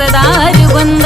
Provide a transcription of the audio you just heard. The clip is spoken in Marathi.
दारू बंद